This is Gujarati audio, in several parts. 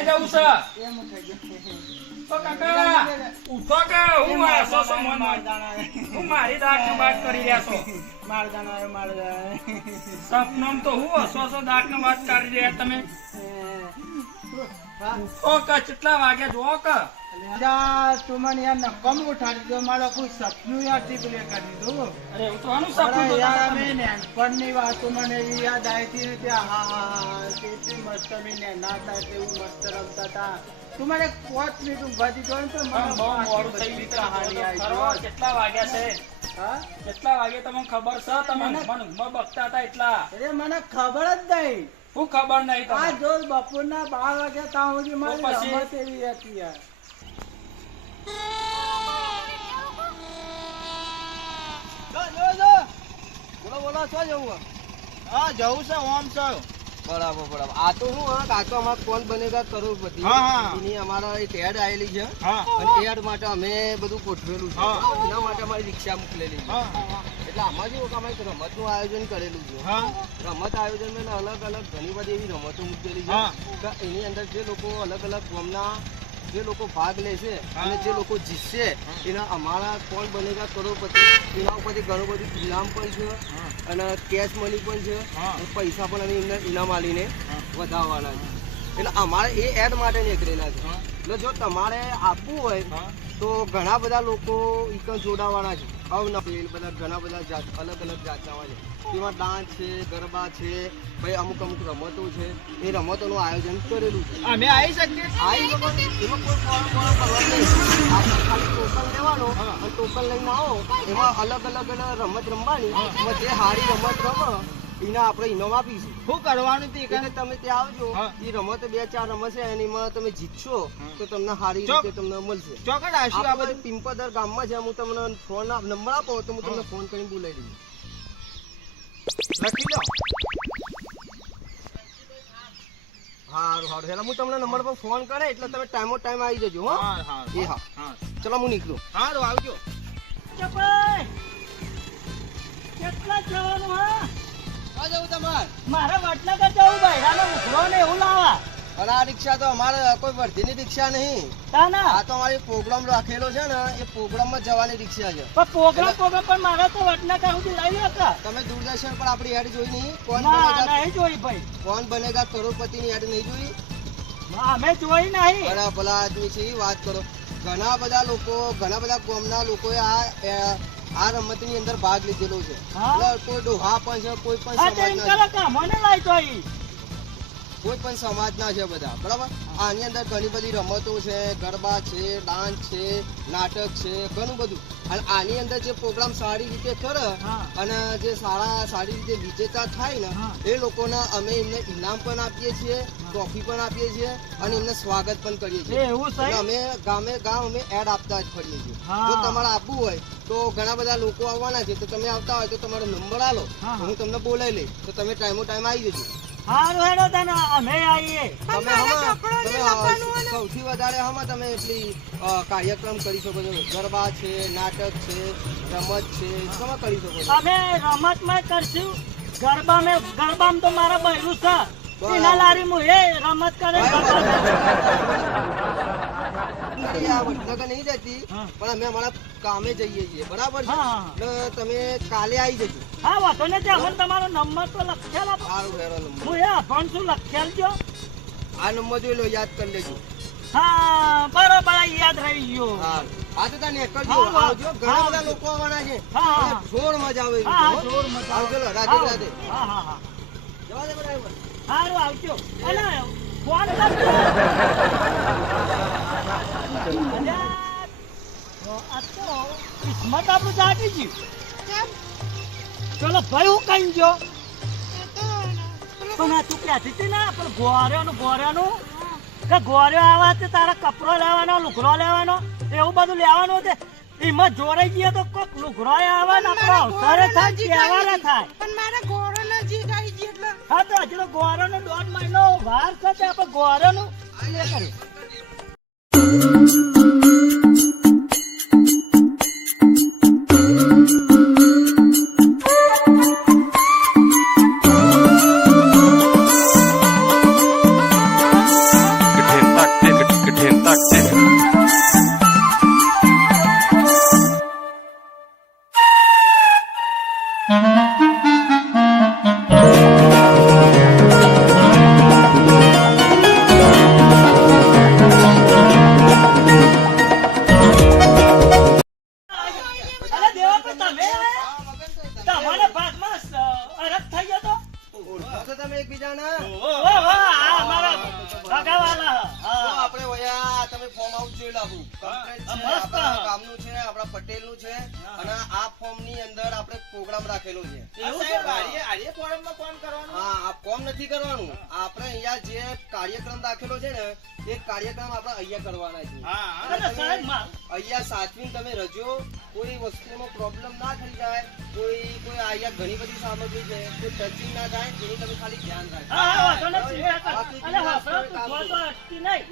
લઈ જવું છે તો કાકા ઉઠો કે હું આસો છો મન હું મારી દાંત ને વાત કરી રહ્યા છો સપનામ તો હું હસો છો દાંત ને વાત કરી રહ્યા તમે ઉઠો કે કેટલા વાગ્યા જોવો કે તું મને યાર નકમ ઉઠાડી દો મારો કોઈ સપનું યાર ટીપલે કરી દીધું અરે હું તો આનું સપનું તો યાર અમે નાનપણની વાતો મને એવી યાદ આવી હતી કે કેટલી મસ્ત અમે નાના હતા કેવું મસ્ત રમતા હતા તું મને 5 મિનિટ ઊંઘવા દીધો ને તો મને બહુ મોડું થઈ ગયું કહાની આવી કેટલા વાગ્યા છે હા કેટલા વાગે તમને ખબર છે તમે મન બકતા હતા એટલા અરે મને ખબર જ નહીં હું ખબર નહીં આ તમને જો બપોરના 12 વાગ્યા ત્યાં સુધી મારી પછી? રમત એવી હતી યાર બોલો શું જવું? હા જવું છે ઓમ છે બરાબર આ તો હું આ તો અમારે કોણ બનેગા કરોડપતિ એની અમારા એક એડ આવેલી છે અને એડ માટે અમે બધું ગોઠવેલું છે એના માટે અમારી રિક્ષા મોકલેલી છે એટલે આમાં જેવું કે અમે રમતનું આયોજન કરેલું છે રમત આયોજન માં અલગ અલગ ઘણી બધી એવી રમતો મૂકેલી છે કે એની અંદર જે લોકો અલગ અલગ ગામના જે લોકો ભાગ લેશે અને જે લોકો જીતશે એના અમારા કોણ બનેગા કરોડપતિ એના ઉપરથી ઘણું બધું ઇનામ પણ છે અને કેશ મની પણ છે અને પૈસા પણ અમે એમને ઇનામ આલીને વધારવાના છે એટલે અમારે એ એડ માટે નીકળેલા છે એટલે જો તમારે આપવું હોય તો ઘણા બધા લોકો ઈકન જોડાવાના છે અવનપેલ બધા ઘણા બધા જાત અલગ અલગ જાતના હોય છે તેમાં ડાન્સ છે ગરબા છે ભાઈ અમુક રમતો છે એ રમતોનું આયોજન કરેલું છે અમે આવી શકીએ આવી શકો ને, એમાં કોઈ ફોર્મ કરવા નહીં આપણે ખાલી ટોકન લેવાનો અને ટોકન લઈને આવો એમાં અલગ અલગ રમત રમવાની એમાં જે હારી રમત રમે એના આપણે ઇનામ આપીશું શું કરવાનું તે એટલે તમે ત્યાં આવજો એ રમત 2-4 રમત છે અને એમાં તમે જીતશો તો તમને સારી રીતે તમને મળશે ચોકડ આશું આ બધું પિંપદર ગામમાં છે હું તમને ફોન નંબર આપો તો હું તમને ફોન કરીને બોલાવી દઉં લખી લો હારું હેલા હું તમને નંબર પર ફોન કરે એટલે તમે ટાઈમો ટાઈમ આવી જજો હો એ હા ચલો હું નીકળું હારું આવજો કેટલા જવાનું હા ક્યાં જવું તમારે મારા વટલા કે જવું ભાઈ રાનો ઉઘરો ને એવું લાવા અને આ રિક્ષા તો અમારે કોઈ વર્ધીની રિક્ષા નહીં તાના આ તો અમારી પ્રોગ્રામ રાખેલો છે ને એ પ્રોગ્રામમાં જવાની રિક્ષા છે પણ પ્રોગ્રામ પણ મારા તો વટલા કા સુધી લઈ લે કા તમે દૂરદર્શન પર આપણી એડ જોઈ નહીં ના નહીં જોઈ ભાઈ કોણ બનેગા કરોડપતિની એડ નહીં જોઈ અમે જોઈ નહીં બરાબર ભલા આદમી છે એ વાત કરો ઘણા બધા લોકો ઘણા બધા ગામના લોકોએ આ રમતની અંદર ભાગ લીધેલો છે એટલે કોઈ ડોહા પણ છે કોઈ પણ આ તેમ સમાજના કરે કા મને લઈ જોઈ કોઈ પણ સમાજના છે બધા બરાબર આની અંદર ઘણી બધી રમતો છે ગરબા છે ડાન્સ છે નાટક છે ઘણું બધું અને આની અંદર જે પ્રોગ્રામ સારી રીતે કરે અને જે સારી રીતે વિજેતા થાય ને એ લોકોને અમે એમને ઇનામ પણ આપીએ છીએ ટ્રોફી પણ આપીએ છીએ અને એમને સ્વાગત પણ કરીએ છીએ એવું એટલે અમે ગામે ગામ અમે એડ આપતા જ ફરીએ છીએ જો તમારે આપવું હોય તો ઘણા બધા લોકો આવવાના છે તો તમે આવતા હોય તો તમારો નંબર આલો હું તમને બોલાવી લઈશ તો તમે ટાઈમો ટાઈમ આવી જજો હારું હેડો તને અમે આવીએ તમે સૌથી વધારે હમણાં તમે એટલી કાર્યક્રમ કરી શકો છો ગરબા છે નાટક છે રમત છે તમે કરી શકો છો અમે રમતમાં કરશું ગરબામાં તો મારા બહેરું છે એના લારી હું એ રમત કરે આ વડનગર નહીં જતી પણ અમે અમારા કામે જઈએ છીએ બરાબર છે એટલે તમે કાલે આવી જજો હા વાતો ને ત્યાં તમારો નંબર તો લખેલ આપો સારું હેરો નંબર હું એ અભણ છું લખેલ જો આ નંબર જોઈ લો યાદ કરી લેજો હા બરોબર યાદ રહી ગયો હા આ તો ત્યાં નીકળજો આવજો ઘણા બધા લોકો આવવાના છે જોર મજા આવે જોર મજા આવજો રાધે રાધે હા જવા દે બરાબર સારું આવજો અને ફોન કરજો આ તો કિસ્મત આપણું જાગી ગયું ચલો ભાઈ હું કઈ ગયો પણ આ તું ક્યાંથી હતી ને પણ ગોર્યાનું કે ગોર્યો આવા તે તારા કપડો લેવાનો લુગડો લેવાનો એવું બધું લેવાનું છે એમાં જોડાઈ જઈએ તો કોક લુગડો આવે ને આપણો અવસરે થાય તહેવારે થાય પણ મારા ગોરો નજીક આવી ગઈ એટલે હા તો હજુ ગોરાનો 1.5 મહિનો વાર છે તે આપણે ગોરાનું લે કરીએ એકબીજાના ઓહો, આ અમારા સગાવાલા. તો હા. આપણે વયા તમે ફોર્મ આઉટ જોઈ લાવું કમ્પ્લીટ છે મસ્ત. આપણા ગામનું છે આપણા પટેલનું છે અને આ ફોર્મ ની અંદર આપણે પ્રોગ્રામ રાખેલો છે એવું છે? હા આ ફોર્મ નથી કરવાનું આપણે અહીંયા જે કાર્યક્રમ રાખેલો છે ને એ કાર્યક્રમ આપણે અહીંયા કરવાના છે અને સાહેબ, અહીંયા સાચવીને તમે રજો કોઈ વસ્તુનો પ્રોબ્લેમ ના થઈ જાય કોઈ અહીંયા ઘણી બધી સામગ્રી છે કોઈ ટચિંગ ના થાય એની તમે ખાલી ધ્યાન રાખજો હા, હા, વાંધો નથી. અને હોસલો તું જો તો અટકી નહીં.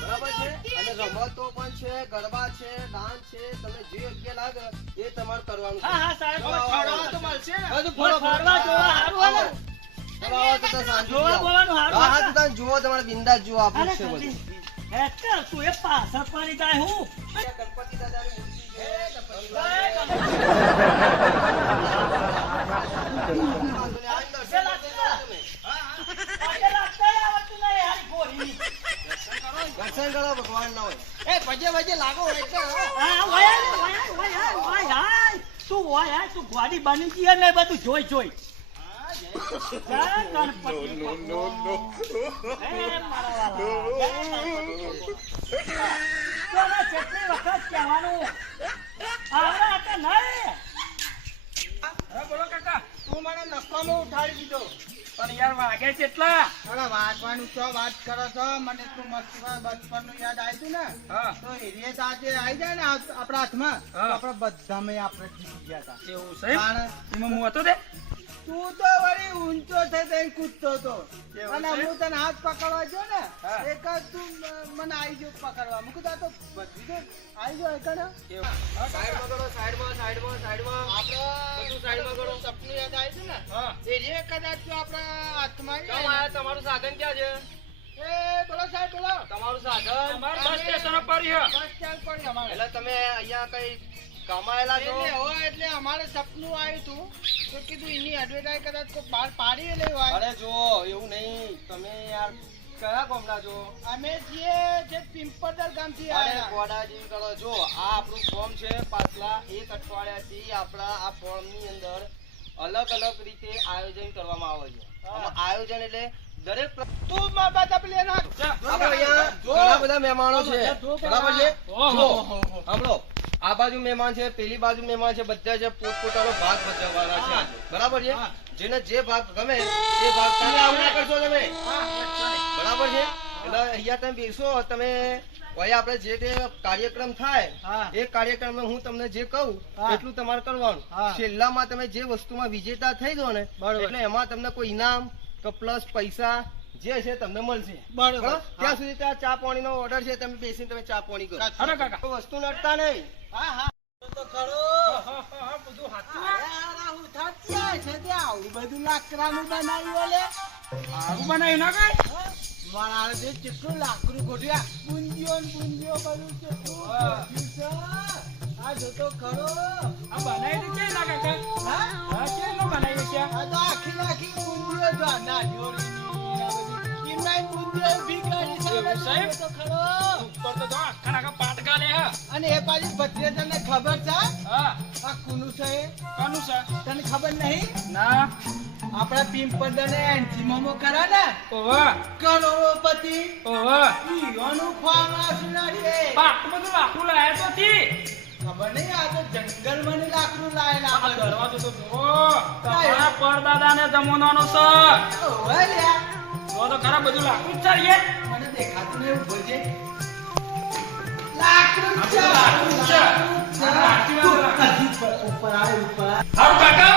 બરાબર છે અને રમતો પણ છે ગરબા છે ડાન્સ છે તમે જે યોગ્ય લાગે એ તમારે કરવાનું છે હા, હા, સાહેબ. બધું ફરવા જોવા હારું હોય ને? ચલો, આવો તો સાંજે જોવા આવો. બોવાનું હારું હા, હોય તો તમે જુઓ તમારે બિંદાસ જુઓ અરે આપણું છે બધું સજી, હેઠળ તું એ પાછળ પડી જાય હું. ગણપતિ દાદાની મૂર્તિ છે આજે લાગતાય આવડતું નહીં, હારી ગોરી. દર્શન કરો ભગવાન ના હોય હા, વયા ને, વયા, વયા. તું વયા, તું ગોડી બની ગઈ ને બધું જોઈ જોઈ. જય ગણપતિ ભગવાન. હે મારા વાલા. તને કેટલી વખત કહેવાનું આવડે કે નહીં? હા બોલો કાકા તું મને નફામાં ઉઠાડી દીધો. પણ યાર વાગે કેટલા અરે વાંચવાનું છો વાત કરો છો મને તું મસ્ત બચપનનું યાદ આવ્યું ને હા તો હિરિયત આજે આવી જાય ને આપણા હાથમાં તો હા. આપણે બધામાં આપણે જીતી ગયા હતા. એવું છે કારણ એમાં હું હતો તે તું તો વળી ઊંચો થઈ થઈને કૂદતો હતો એવું અને છે? હું તને હાથ પકડવા ગયો ને હા. એક જ તું મને આવી ગયો પકડવા મૂકી દા તો બધી તો આવી ગયો એક જ. સાઈડમાં કરો સાઈડમાં આપણે બધું સાઈડમાં કરો. સપનું યાદ આવ્યું ને હા એ રે કદાચ તો આપણા હાથમાં આવી કેમ જાય આયા? તમારું સાધન ક્યાં છે ને. એ બોલો સાહેબ બોલો તમારું સાધન અમારે બસ સ્ટેશન પર છે બસ સ્ટેન્ડ પડી અમારે એટલે તમે અહીંયા કઈ કમાયેલા છો એટલે અમારે સપનું આવ્યું હતું તો કીધું એની એડવર્ટાઈઝ કદાચ કોઈ બહાર પાડી લેવું હોય. અરે જો એવું નહીં તમે યાર કયા ગામના છો અમે છીએ જે પિંપળદર ગામથી અરે આવ્યા. ગોડાજી કરો જો આ આપણું ફોર્મ છે પાછલા એક અઠવાડિયાથી આપણા આ ફોર્મ ની અંદર અલગ અલગ રીતે આયોજન કરવામાં આવે છે આમાં આયોજન એટલે દરેક તું માં બાદ પેલી નાખ. આપણે અહીંયા ઘણા બધા મહેમાનો છે બરાબર છે જો સાંભળો આ બાજુ મહેમાન છે પેલી બાજુ મહેમાન છે બધા છે પોતપોતાનો ભાગ ભજવવાના છે આજે. બરાબર છે જેને જે ભાગ ગમે એ ભાગ તમે આવના કરશો તમે બરાબર છે એટલે અહીંયા તમે બેસો તમે હવે આપણે જે તે કાર્યક્રમ થાય હા. એ કાર્યક્રમમાં હું તમને જે કહું હા. એટલું તમારે કરવાનું હા. છેલ્લામાં તમે જે વસ્તુમાં વિજેતા થઈ જાઓ ને બરોબર. એટલે એમાં તમને કોઈ ઇનામ કે પ્લસ પૈસા જે છે તમને મળશે બરોબર. બરાબર? ત્યાં સુધી ત્યાં ચા પાણીનો ઓર્ડર છે તમે બેસીને તમે ચા પાણી કરો અરે કાકા કોઈ વસ્તુ નડતા નહીં હા હા તો ખરો. હા બધું હાથું અરે આ હું થાક્યા છે ત્યાં આવું બધું લાકડાનું બનાવ્યું લે. સારું બનાવી ના કઈ મારા જે કેટલું લાકડું ગોઠવ્યા બુંદીઓ ને બુંદીઓ બધું કેટલું હા. ગોઠવ્યું છે. આ જોતો ખરો. આ બનાવી છે ના કાકા હા હા કેમ ન બનાવી છે આ તો આખી આખી બુંદીઓ જો આ નાનીઓની આ બધી એમાંય બુંદીઓ ઊભી કરી છે. એવું સાહેબ? જોતો ખરો. ઉપર તો જો આખા આખા પાટકા લે હા અને એ પાછી ભત્રીજાને ખબર છે હા આ કુનું છે એ? કોનું છે તને ખબર નહીં ના આપણા પિંપળદને એન્ટીમોમો કરે ને ઓવા કરોડોપતિ ઓવા ઈયોનું ફોર્મ આસુના છે. આટલું બધું લાકડું લાયા તો થી ખબર નહીં આ તો જંગલમાં ની લાકડું લાયેલા આ દરવાજો તો જુઓ તમારા પરદાદાને જમાનાનો છે ઓવે લ્યા. જો તો ખરા બધું લાકડું જ છે મને દેખાતું નહીં એવું બોલજે. લાકડું છે, લાકડું છે. લાકડું છે. સાચી વાત છે. ઉપર આવે, ઉપર આવે. હારું કાકા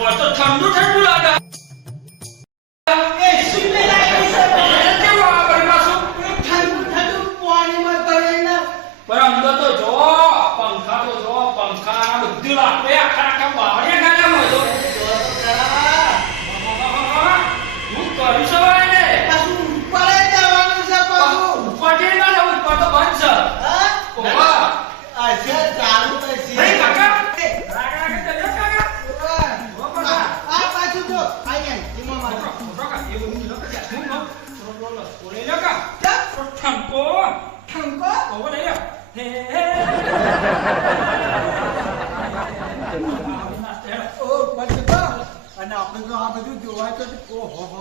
ઓ તો ઠંડુ ઠંડુ લાગે એ શું લાગે છે? એ કેવું આ ઘરમાં શું ઠંડુ ઠંડુ પાણીમાં ભરીને પણ અંદર તો જો પંખા તો જો પંખા બધું લાકડે આખા આખા બાવળિયા ગાલ્યા હોય તો હું કરી સવાય ને પાછું ઉપર જ જવાનું છે પાછું. ઉપર જઈ ના જવું ઉપર તો બંધ છે હા? ઓવા આ છે ચાલુ થશે. નહીં કાકા એ, રાગ રાગ જજો કાકા ઓવે. આ પાછું જો આઈ જીમો મારો. ઠંકો ઠંકો ઓવો લઈ લે હે હે ઓ પછી તો અને આપણે તો આ બધું જોવા તો ઓહો હો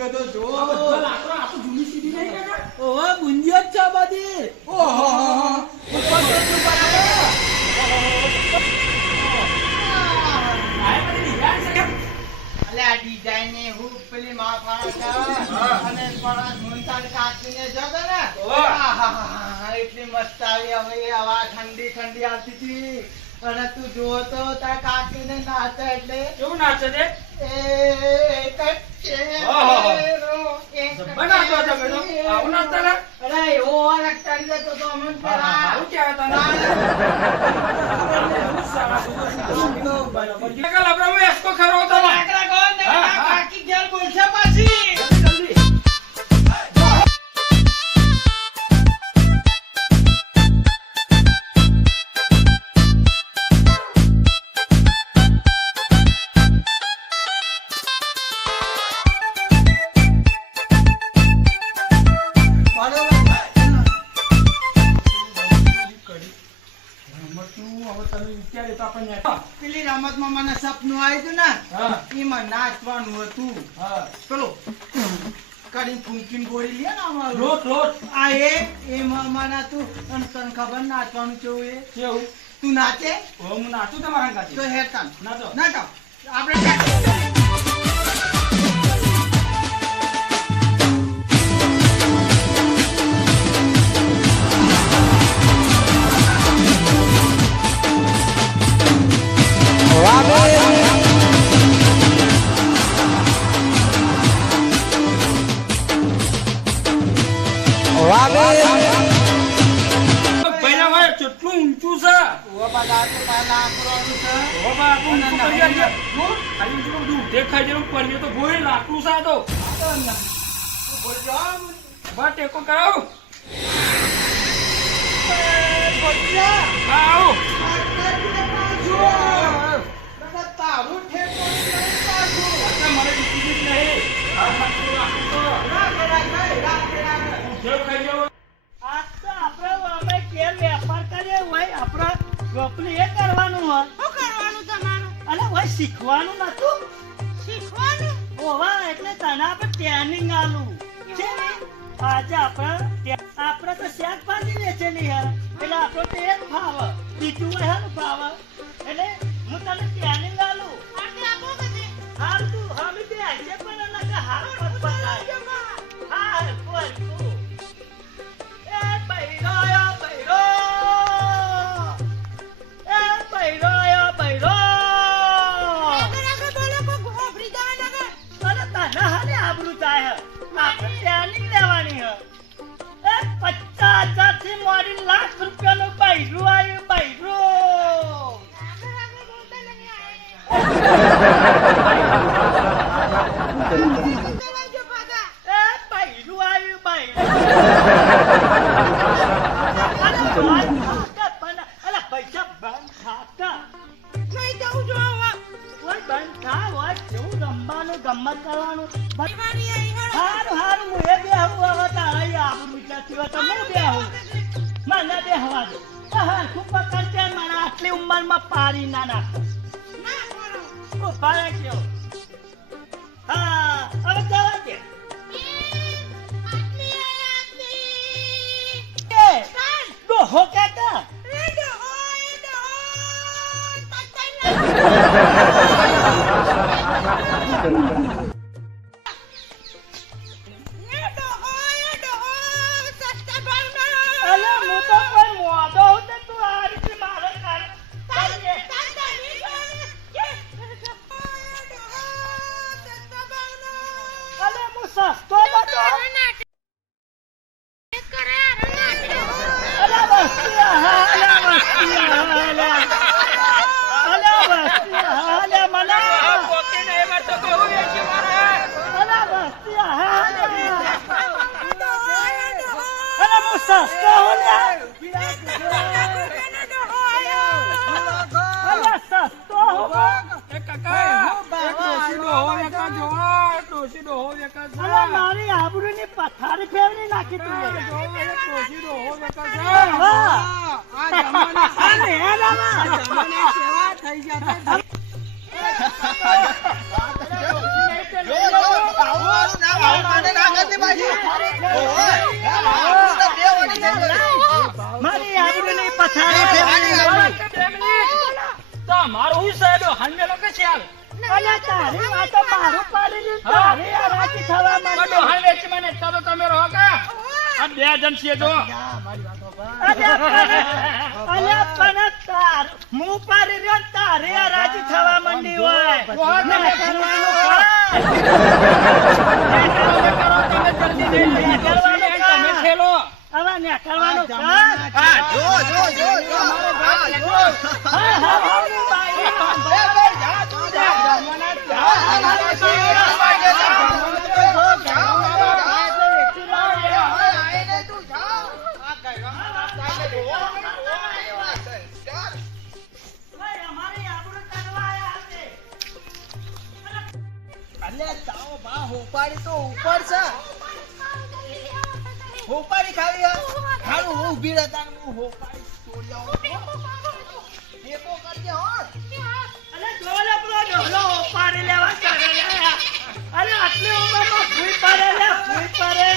બુંદીઓ તો જો આ બધો લાકડો આ તો જૂની સીડી નહીં કાકા? ઓહો બુંદીઓ જ છે બધી ઓહો ઉપર તો તું બરાબર આ બધી ડિઝાઇન છે કેમ? અલે આ ડિઝાઇન ને હું પેલી માં ફાડા અને ફાડા મુંતાલ કાકીને જોતો ને આહાહા એટલી મસ્ત આવી હવે હવા ઠંડી ઠંડી આવતી હતી અને તું જોવો તો તાર કાકીને નાચે એટલે કેવું નાચે છે? બનાવતો હતો બેટો. આવું નાચતા હતા? અરે એવો અલગ ચડી જતો તો અમને પેલા આવું ક્યારે તને? કાકા લબડામાં એસકો ખરો હતો ને? લાકડા ગોળ ને હા, હા. કાકી ઘેર બોલશે પાછી જલ્દી. પેલી રમતમાં મને સપનું આવ્યું હતું ને હા. એમાં નાચવાનું હતું હા. પેલો કરી ફૂંકીને ગોળી લે ને અમારું લોટ લોટ આ એમાં મને તું અને તને ખબર નાચવાનું કેવું એ કેવું? તું નાચે હું નાચું તમારા કાચી. તો હેરતા નાચો. નાચો આપણે પહેલા ભાઈ કેટલું ઊંચું છે? બધા તો પહેલા આકડવાનું છે ઓ બાપુ, ઊંચું કરી દેજે. ખાલી ઊંચું બધું દેખાય જેવું પડીએ તો ભોય લાકડું છે આ તો. બસ ટેકો કરાવો. હા, આવો. તારું ઠેકો નહીં પાછું. એટલે મને દીકરી જ નહીં. આ લાકડું લાકડું તો જેવું ખાઈ જવું. આ તો આપણે અમે કેમ વેપાર કરીએ હોય આપણે રોપલી એ કરવાનું હોય શું કરવાનું તમારું? અને હોય શીખવાનું નતું શીખવાનું? ઓવા એટલે તને આપણે ટ્રેનિંગ આલું છે ને આજે આપણે તો શાકભાજી વેચેલી હે એટલે આપણો તો એ જ ફાવે બીજું હોય ને ફાવે એટલે હું તને ટ્રેનિંગ આલું આટલી આપો બધે. હાલ તું હવે બે આજે પણ નકે હાલ પત પતાય હા કોઈ તું એ બૈરો આગળ આગળ બોલો, કોક ગોભરી જાય ને આગળ. અરે તને હાલે આબરૂ થાય આપણે ટ્રેનિંગ લેવાની હે એ 50,000 થી મોડી લાખ રૂપિયાનું બૈરું આવ્યું બૈરું આગળ આગળ બોલતા નહીં ચલાવજો પાછા. એ બૈરું આવ્યું બૈરું અલા પૈસા બંધ ખાતા નહીં જવું જો હવે. કોઈ બંધ થા હોય કેવું રમવાનું ગમત કરવાનું દિવાળી આવી હે. હારું હારું હું એ બે હું હવે તારા આબરૂ જતી હોય તો હું બે હું મને બે હવા દે હા ખૂબ પકડશે મને આટલી ઉંમરમાં પારી ના નાખો ના કરો. ઓ પારે કયો હા હવે જવા દે આટલી આટલી. એ ચાલ. ડોહો કેતા એ ડોહો, એ ડોહો. પતંગ એ ડોહો, સસ્તા ભાવના. અલે હું તો કોઈ મોદો હું તો તું આ રીતે મારે કર ચાલીએ અલે હું સસ્તો નતો અલા વસ્તી હા અલા વસ્તી હા અલા વસ્તી હા અલા મના પોકે ને એમાં તો કહું એ છે મારે. અલા વસ્તી હા અલા હું સસ્તો હું ને અલા સસ્તો હું એ કાકા, એક ડોશી ડોહો એકા જોવો, ડોશી ડોહો એકા છે. અલા મારી આબરૂની પથારી ફેરવી નાખી તું જોવો, એક ડોશી ડોહો એકા છે. હા આ જમાના અરે હે રામા જમાના સેવા થઈ જતા આવું મારી આબરૂની પથારી તમારું સાહેબ હંમેલો કે છે હાલ અલા તારી વાતો મારું પાડી દીધું તારી આ રાજી થવા બધું માંડી હાલ વેચી મને તો તમે રહો કા આ બે જણ છે જો અલ્યા પણ તાર મું પાડી રહ્યો તારી આ રાજી થવા માંડી હોય ને કરવાનું તમે ખેલો હવે ને કરવાનું કર હા જો હા અમારી આબરૂ કાઢવા આયા છે અલ્યા તાવો બા હોપાડી તો ઉપર છે હોપાડી ખાવી હારું હું ઊભી રહેતા ને હું હોપાડી તોડી આવું ટેકો કરજે હો અલે જોલે પેલો ઢોલો પાડી લેવા ચાલે અરે આટલી ઉંમરમાં ફૂઈ પડે લે ફૂઈ પડે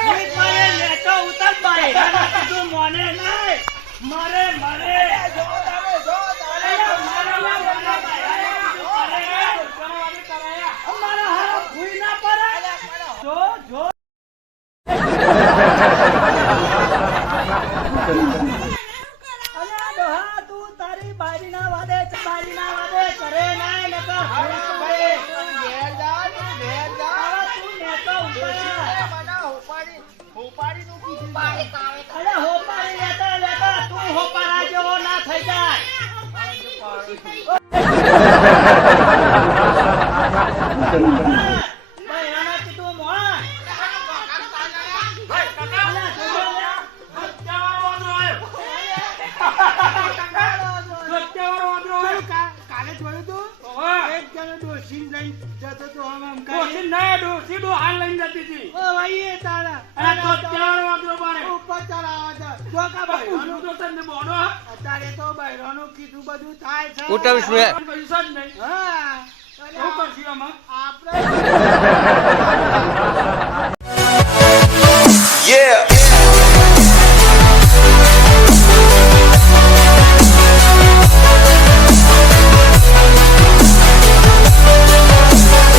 ફૂઈ પડે લે તો ઉતર ભાઈ તું મોને નહીં મરે મરે જો તારે અમારા હારા ફૂઈ ના પડે જો જો અલ્યા ડોહા તું તારી બારીના વાદે કરે નાય નકર ફૂઈ પડે ઘેર જા તું ઘેર જા આવા તું નેતો ઉપર હોપાડી નું કીધું અરે હોપારી લેતા તું હોપારા જેવો ના થઈ જાય ભાઈ આના તું મોણ અલા કાલે જોયું તું એક જણો ડોશી લઈને જતો તો આમ આમ ડોસી ના ડોસી ડો હાલ લઈને જતી હતી ઓ ભાઈ એ તારા અને તો ત્યાર વાંદરો પાડે ઉપર ચડાવા છે જો કા ભાઈ હું તો તને બોલો અત્યારે તો બૈરાનું કીધું બધું થાય છે પૈસા જ નહીં હા શું કરશું આમાં આપણે